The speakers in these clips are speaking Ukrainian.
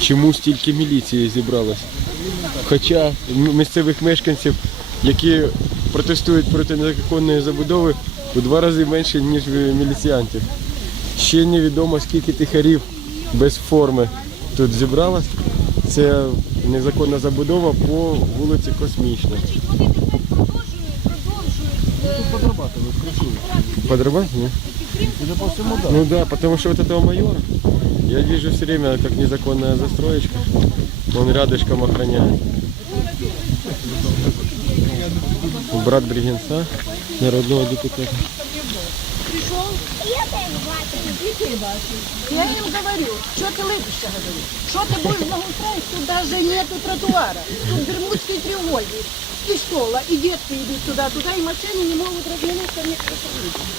чому стільки міліції зібралось. Хоча місцевих мешканців, які протестують проти незаконної забудови, у два рази менше, ніж міліціянтів. Ще невідомо, скільки тихарів без форми тут зібралось. Це незаконна забудова по вулиці Космічна. Продовжують. е, Подрабатывают, красиво. Подрабат? Ні? Это по всему да. Ну да, потому что вот этого майора я вижу все время как незаконная застроечка. Он рядышком охраняет. Брат Бригенца, народного депутата. Пришел, я им говорю, что ты лыбишься, говорю, что ты будешь благоустроить, тут даже нету тротуара, тут Бермудский треугольник, и школа, и детки идут туда-туда, и машины не могут развернуться в некоторых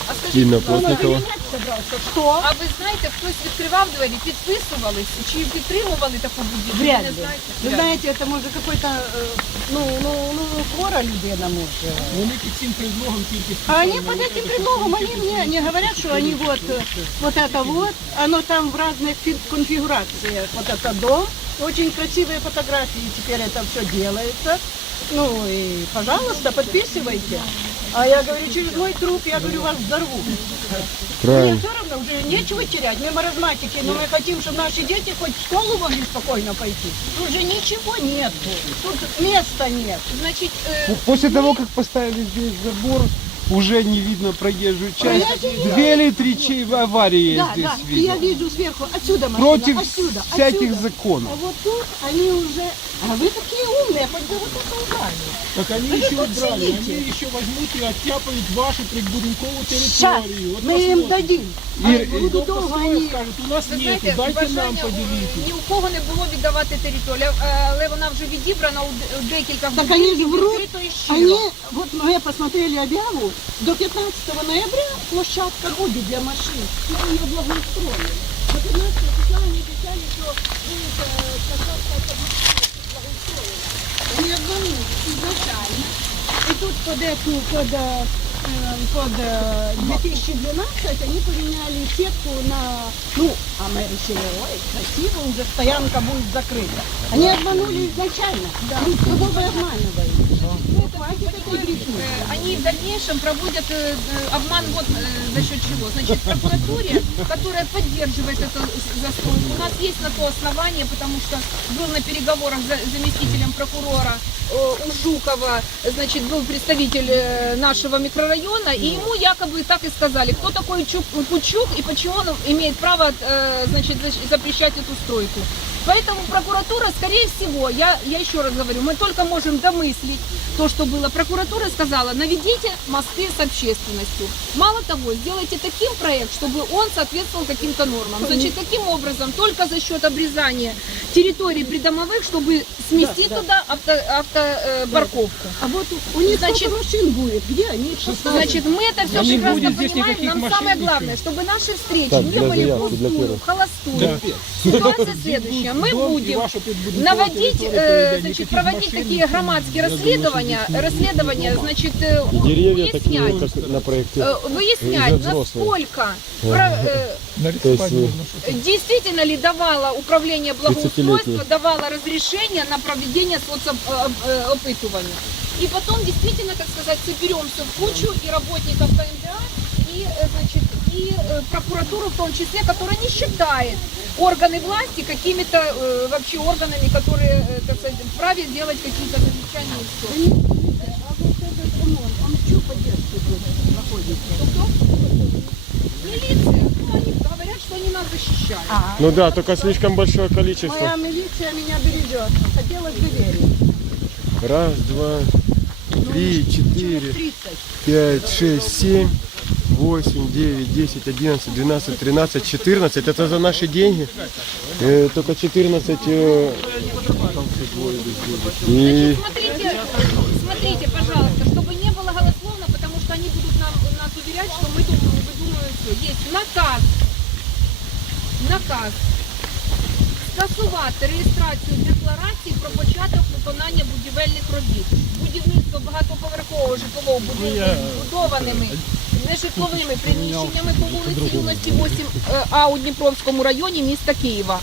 А скажіть, Тіна Он Плотникова. охренеть собрался, что? а ви знаєте, хтось відкривав двері, підписувалися, чи підтримували таку будівлю? Ви Вряд не ли. знаєте? Вы знаете, это может какой-то, э, ну, ну, ну, хвора людина может. Вони під цим предлогом тільки А они под этим предлогом, они мне не говорят, что они вот, э, вот это вот, оно там в разных фи- конфигурациях, вот это дом, очень красивые фотографии, теперь это все делается. Ну и, пожалуйста, подписывайте. А я говорю, через мой труп, я говорю, вас взорву. Мне Правильно. все равно, уже нечего терять, мы маразматики, но мы хотим, чтобы наши дети хоть в школу могли спокойно пойти. Тут же ничего нет, тут места нет. Значить, е, После того, как поставили здесь забор, уже не видно проезжую часть. Проезжую Две или три чей- аварии Да, здесь да, и я вижу сверху, отсюда машина, Против отсюда, всяких отсюда. законов. А вот тут они уже... А вы такие умные, хоть бы вот это убрали. Так они Вы еще тут убрали, сидите. они еще возьмут и оттяпают вашу прибудинковую Сейчас территорию. Вот мы им посмотрим. дадим. А И- будут долго построят, они... скажут, у нас ви нету, знаєте, дайте нам бажання у- поделите. ні у кого не було віддавати територію, е, але вона вже відібрана у д- у декілька Так они же будинків врут. відкрито і щиро. Они, вот мы посмотрели объяву, до 15 ноября площадка будет для машин. Мы ее благоустроили. До 15 числа они обещали, что будет э, площадка благоустроена. под эту, под, э, э, под э, 2012 они поменяли сетку на... Ну, а мы решили, ой, красиво, уже стоянка будет закрыта. Они обманули изначально. Ну, кого вы обманываете? Они в дальнейшем проводят э, э, обман вот э, за счет чего? Значит, в прокуратуре, которая поддерживает эту застройку. У нас есть на то основание, потому что был на переговорах за заместителем прокурора у Жукова, значит, был представитель нашего микрорайона, и ему якобы так и сказали, кто такой Чук- Кучук и почему он имеет право, значит, запрещать эту стройку. Поэтому прокуратура, скорее всего, я, я еще раз говорю, мы только можем домыслить то, что было. Прокуратура сказала, наведите мосты с общественностью. Мало того, сделайте таким проект, чтобы он соответствовал каким-то нормам. Значит, каким образом? Только за счет обрезания территорий придомовых, чтобы сместить Да, да. туда авто, автопарковку. А вот у них Значит, машин будет? Где они их поставят? Значит, мы это все не прекрасно будет здесь понимаем. никаких Нам машин, самое главное, чтобы наши встречи Так, не были в холостую. Да. Ситуация следующая. Мы будем наводить, э, значит, проводить такие громадские расследования, не расследования, дома. значит, э, И деревья такие, выяснять, как на проекте. э, выяснять, уже взрослые. насколько про- э, То есть, э, действительно ли давало управление благоустройства, 30-летний. давало разрешение на проведение соцопытывания. И потом действительно, так сказать, соберем все в кучу и работников КМДА, и, э, значит, и э, прокуратуру в том числе, которая не считает органы власти какими-то э, вообще органами, которые, э, так сказать, вправе делать какие-то замечания и все. А вот этот ремонт, он в чью поддержку находится? Милиция, ну, они говорят, что они нас защищают. А, Ну да, только слишком большое количество. моя милиция меня бережет. Хотелось бы верить. Раз, два, три, четыре, 30. пять, шесть, семь, восемь, девять, десять, одиннадцать, двенадцать, тринадцать, четырнадцать. Это за наши деньги. Э, только 14 э, и Значит, смотрите, смотрите, пожалуйста, чтобы не было голословно, потому что они будут нам, нас уверять, что мы тут выдумываем все. Есть наказ, наказ скасувати реєстрацію декларації про початок виконання будівельних робіт. Будівництво багатоповерхового житлового будинку з будованими нежитловими приміщеннями по вулиці Юності 8 е, А у Дніпровському районі міста Києва.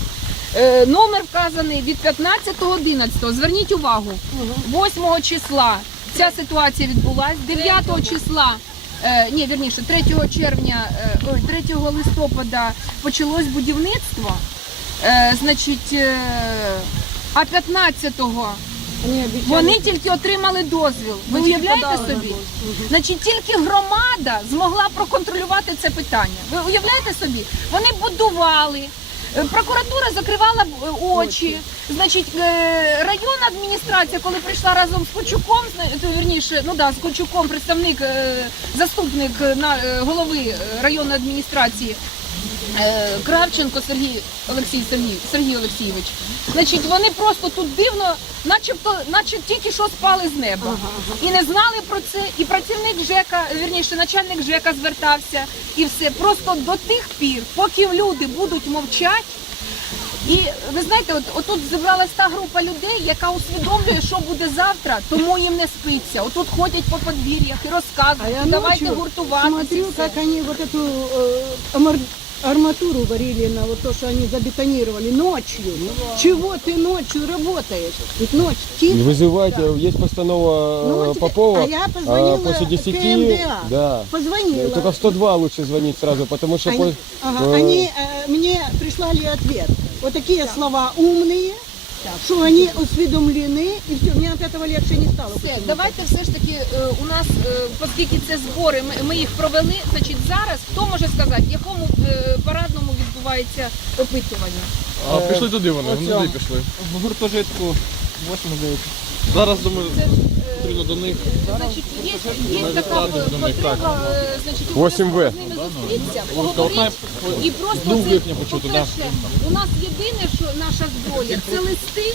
Е, Номер вказаний від 15.11. Зверніть увагу, 8 числа ця ситуація відбулась, 9 числа. е, Ні, вірніше, 3 червня, е, 3 листопада почалось будівництво. Значить, а 15-го Они обещали- вони тільки отримали дозвіл. Ви уявляєте собі? Значить, тільки громада змогла проконтролювати це питання. Ви уявляєте собі? Вони будували. е, Прокуратура закривала е, очі. Значить, е, районна адміністрація, коли прийшла разом з Кочуком, то, вірніше, ну да, з Кочуком, представник, заступник голови районної адміністрації, Кравченко Сергій Олексій Сергій, Сергій Олексійович. Значить, вони просто тут дивно, начебто, наче тільки що спали з неба. І не знали про це. І працівник ЖЕКа, вірніше, начальник ЖЕКа звертався, і все. Просто до тих пір, поки люди будуть мовчати. І ви знаєте, от отут зібралась та група людей, яка усвідомлює, що буде завтра, тому їм не спиться. Отут ходять по подвір'ях і А розказують, я давайте ночью гуртуватися. смотрю, все. как они вот эту э, арматуру варили на вот то, что они забетонировали ночью. Чего ты ночью работаешь? Ведь ночь тихо. Вызывайте, есть постанова Ну, э, вот тебе- Попова, а я а позвонила после 10, КМДА. да. Позвонила. Только в 102 лучше звонить сразу, потому что... Они, по- ага, э, они э, мне прислали ответ. Вот такие слова умные, что они усвідомлені и все, мне от этого легче не стало. Все, давайте все ж таки е, у нас, е, оскільки це збори, ми, ми їх провели. Значить, зараз хто може сказати, в якому е, парадному відбувається опитування? А пішли туди вони, вони туди пішли. В гуртожитку 8 Зараз думаю, Це ж, потрібно до них. значить, є, є така потреба, е, значить, 8В. з ними зустрітися, поговорити і просто Думку це, почути, да. по-перше, у нас єдине, що наша зброя, це листи,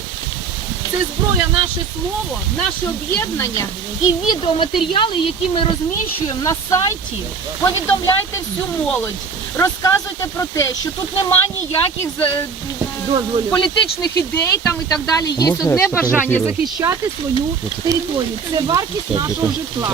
це зброя наше слово, наше об'єднання і відеоматеріали, які ми розміщуємо на сайті. Повідомляйте всю молодь, розказуйте про те, що тут нема ніяких е, Дозволів. політичних ідей там і так далі. Є можна одне бажання захищати свою територію. Це вартість нашого житла.